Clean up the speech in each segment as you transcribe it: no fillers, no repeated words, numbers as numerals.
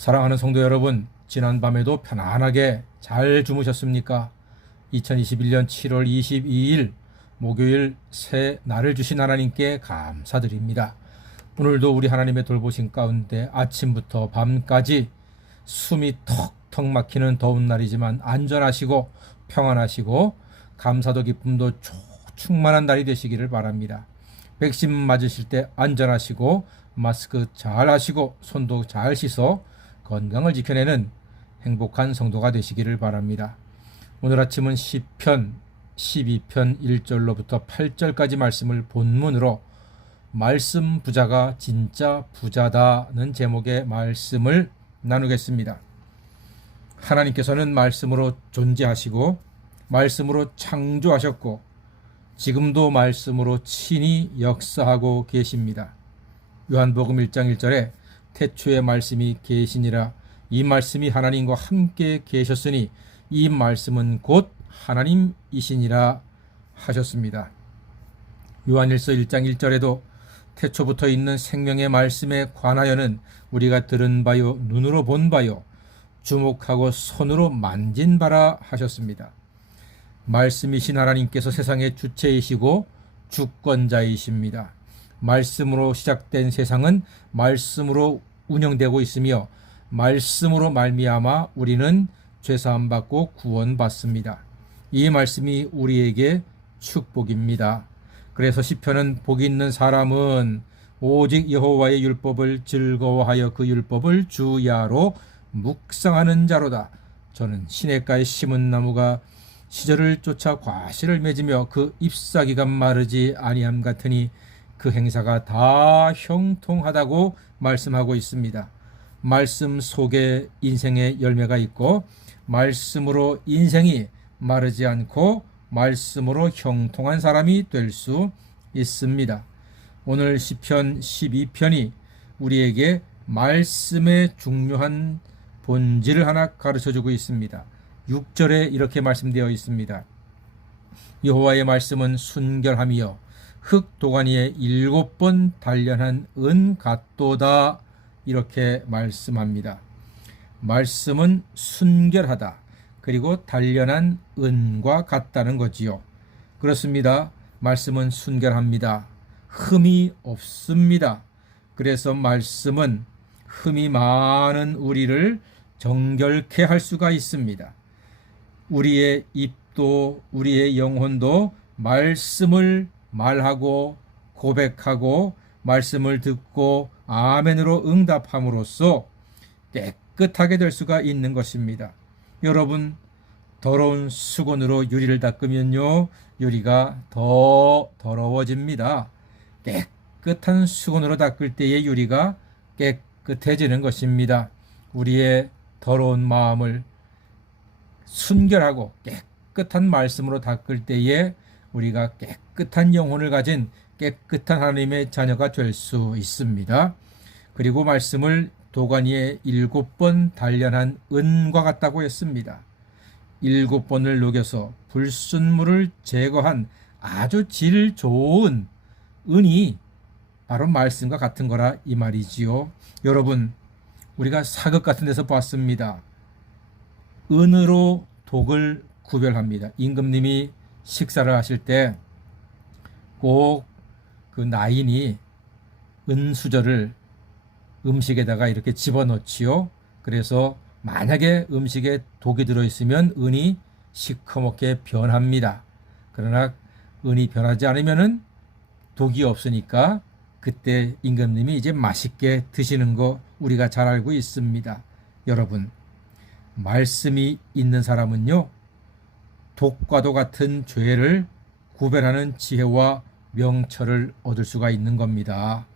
사랑하는 성도 여러분, 지난밤에도 편안하게 잘 주무셨습니까? 2021년 7월 22일 목요일 새 날을 주신 하나님께 감사드립니다. 오늘도 우리 하나님의 돌보심 가운데 아침부터 밤까지 숨이 턱턱 막히는 더운 날이지만 안전하시고 평안하시고 감사도 기쁨도 충만한 날이 되시기를 바랍니다. 백신 맞으실 때 안전하시고 마스크 잘 하시고 손도 잘 씻어 건강을 지켜내는 행복한 성도가 되시기를 바랍니다. 오늘 아침은 시편 12편 1절로부터 8절까지 말씀을 본문으로 말씀 부자가 진짜 부자다는 제목의 말씀을 나누겠습니다. 하나님께서는 말씀으로 존재하시고 말씀으로 창조하셨고 지금도 말씀으로 친히 역사하고 계십니다. 요한복음 1장 1절에 태초에 말씀이 계시니라. 이 말씀이 하나님과 함께 계셨으니 이 말씀은 곧 하나님이시니라 하셨습니다. 요한일서 1장 1절에도 태초부터 있는 생명의 말씀에 관하여는 우리가 들은 바요 눈으로 본 바요 주목하고 손으로 만진 바라 하셨습니다. 말씀이신 하나님께서 세상의 주체이시고 주권자이십니다. 말씀으로 시작된 세상은 말씀으로 운영되고 있으며 말씀으로 말미암아 우리는 죄사함 받고 구원받습니다. 이 말씀이 우리에게 축복입니다. 그래서 시편은 복이 있는 사람은 오직 여호와의 율법을 즐거워하여 그 율법을 주야로 묵상하는 자로다. 저는 시냇가에 심은 나무가 시절을 쫓아 과실을 맺으며 그 잎사귀가 마르지 아니함 같으니 그 행사가 다 형통하다고 말씀하고 있습니다. 말씀 속에 인생의 열매가 있고 말씀으로 인생이 마르지 않고 말씀으로 형통한 사람이 될 수 있습니다. 오늘 시편 12편이 우리에게 말씀의 중요한 본질을 하나 가르쳐주고 있습니다. 6절에 이렇게 말씀되어 있습니다. 여호와의 말씀은 순결함이요 흙 도가니에 7번 단련한 은 같도다. 이렇게 말씀합니다. 말씀은 순결하다. 그리고 단련한 은과 같다는 거지요. 그렇습니다. 말씀은 순결합니다. 흠이 없습니다. 그래서 말씀은 흠이 많은 우리를 정결케 할 수가 있습니다. 우리의 입도 우리의 영혼도 말씀을 말하고 고백하고 말씀을 듣고 아멘으로 응답함으로써 깨끗하게 될 수가 있는 것입니다. 여러분, 더러운 수건으로 유리를 닦으면요 유리가 더 더러워집니다. 깨끗한 수건으로 닦을 때의 유리가 깨끗해지는 것입니다. 우리의 더러운 마음을 순결하고 깨끗한 말씀으로 닦을 때에 우리가 깨끗한 영혼을 가진 깨끗한 하나님의 자녀가 될 수 있습니다. 그리고 말씀을 도가니에 7번 단련한 은과 같다고 했습니다. 7번을 녹여서 불순물을 제거한 아주 질 좋은 은이 바로 말씀과 같은 거라 이 말이지요. 여러분, 우리가 사극 같은 데서 봤습니다. 은으로 독을 구별합니다. 임금님이 식사를 하실 때 꼭 그 나인이 은수저를 음식에다가 이렇게 집어넣지요. 그래서 만약에 음식에 독이 들어있으면 은이 시커멓게 변합니다. 그러나 은이 변하지 않으면은 독이 없으니까 그때 임금님이 이제 맛있게 드시는 거 우리가 잘 알고 있습니다. 여러분, 말씀이 있는 사람은요 독과도 같은 죄를 구별하는 지혜와 명철을 얻을 수가 있는 겁니다.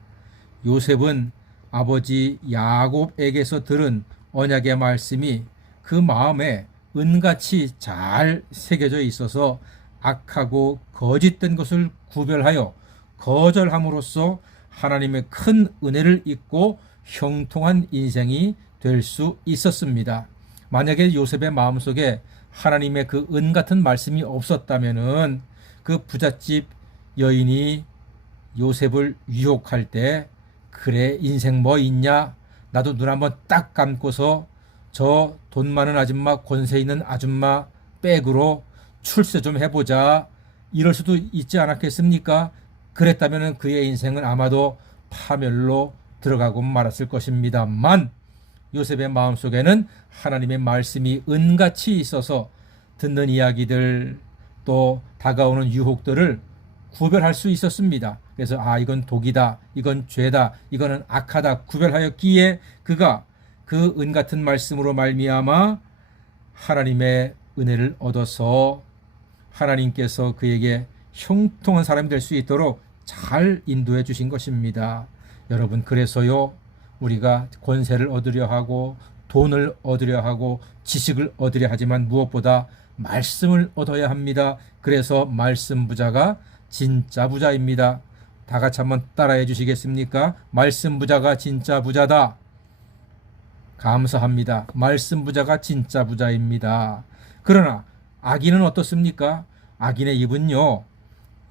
요셉은 아버지 야곱에게서 들은 언약의 말씀이 그 마음에 은같이 잘 새겨져 있어서 악하고 거짓된 것을 구별하여 거절함으로써 하나님의 큰 은혜를 입고 형통한 인생이 될 수 있었습니다. 만약에 요셉의 마음속에 하나님의 그 은 같은 말씀이 없었다면은 그 부잣집 여인이 요셉을 유혹할 때 그래 인생 뭐 있냐 나도 눈 한번 딱 감고서 저 돈 많은 아줌마, 권세 있는 아줌마 백으로 출세 좀 해보자, 이럴 수도 있지 않았겠습니까? 그랬다면 그의 인생은 아마도 파멸로 들어가고 말았을 것입니다만, 요셉의 마음속에는 하나님의 말씀이 은같이 있어서 듣는 이야기들, 또 다가오는 유혹들을 구별할 수 있었습니다. 그래서 이건 독이다, 이건 죄다, 이거는 악하다 구별하였기에 그가 그 은같은 말씀으로 말미암아 하나님의 은혜를 얻어서 하나님께서 그에게 형통한 사람이 될 수 있도록 잘 인도해 주신 것입니다. 여러분, 그래서요, 우리가 권세를 얻으려 하고 돈을 얻으려 하고 지식을 얻으려 하지만 무엇보다 말씀을 얻어야 합니다. 그래서 말씀 부자가 진짜 부자입니다. 다 같이 한번 따라해 주시겠습니까? 말씀 부자가 진짜 부자다. 감사합니다. 말씀 부자가 진짜 부자입니다. 그러나 악인은 어떻습니까? 악인의 입은요,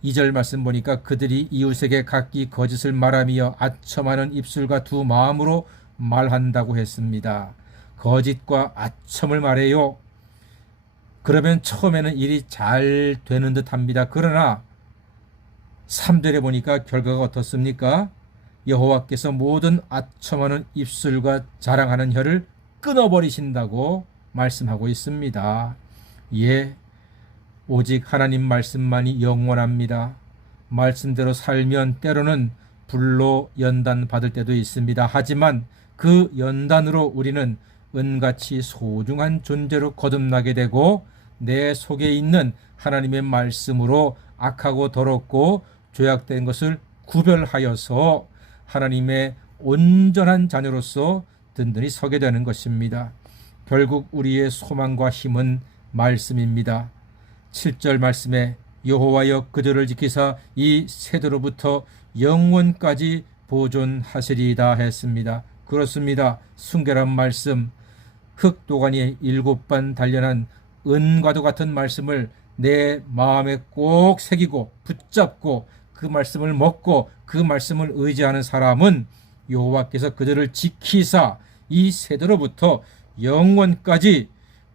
2절 말씀 보니까 그들이 이웃에게 각기 거짓을 말하며 아첨하는 입술과 두 마음으로 말한다고 했습니다. 거짓과 아첨을 말해요. 그러면 처음에는 일이 잘 되는 듯 합니다. 그러나 3절에 보니까 결과가 어떻습니까? 여호와께서 모든 아첨하는 입술과 자랑하는 혀를 끊어버리신다고 말씀하고 있습니다. 예, 오직 하나님 말씀만이 영원합니다. 말씀대로 살면 때로는 불로 연단 받을 때도 있습니다. 하지만 그 연단으로 우리는 은같이 소중한 존재로 거듭나게 되고 내 속에 있는 하나님의 말씀으로 악하고 더럽고 죄악된 것을 구별하여서 하나님의 온전한 자녀로서 든든히 서게 되는 것입니다. 결국 우리의 소망과 힘은 말씀입니다. 7절 말씀에 여호와여 그들을 지키사 이 세대로부터 영원까지 보존하시리이다 했습니다. 그렇습니다. 순결한 말씀, 흙도가니에 7번 단련한 은과도 같은 말씀을 내 마음에 꼭 새기고 붙잡고 그 말씀을 먹고 그 말씀을 의지하는 사람은 여호와께서 그들을 지키사 이 세대로부터 영원까지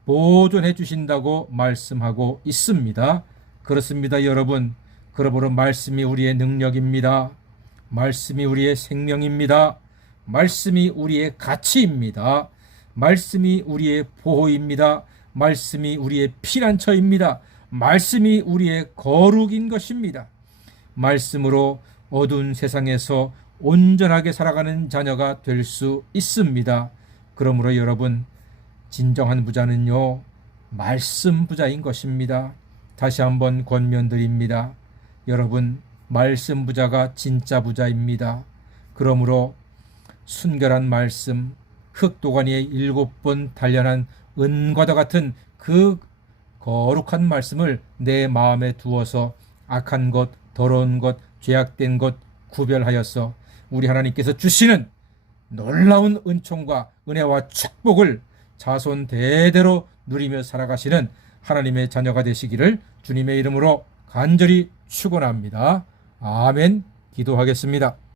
보존해 주신다고 말씀하고 있습니다. 그렇습니다, 여러분. 그러므로 말씀이 우리의 능력입니다. 말씀이 우리의 생명입니다. 말씀이 우리의 가치입니다. 말씀이 우리의 보호입니다. 말씀이 우리의 피난처입니다. 말씀이 우리의 거룩인 것입니다. 말씀으로 어두운 세상에서 온전하게 살아가는 자녀가 될 수 있습니다. 그러므로 여러분, 진정한 부자는요, 말씀 부자인 것입니다. 다시 한번 권면드립니다. 여러분, 말씀 부자가 진짜 부자입니다. 그러므로 순결한 말씀, 흙도가니에 7번 단련한 은과도 같은 그 거룩한 말씀을 내 마음에 두어서 악한 것, 더러운 것, 죄악된 것 구별하여서 우리 하나님께서 주시는 놀라운 은총과 은혜와 축복을 자손 대대로 누리며 살아가시는 하나님의 자녀가 되시기를 주님의 이름으로 간절히 축원합니다. 아멘. 기도하겠습니다.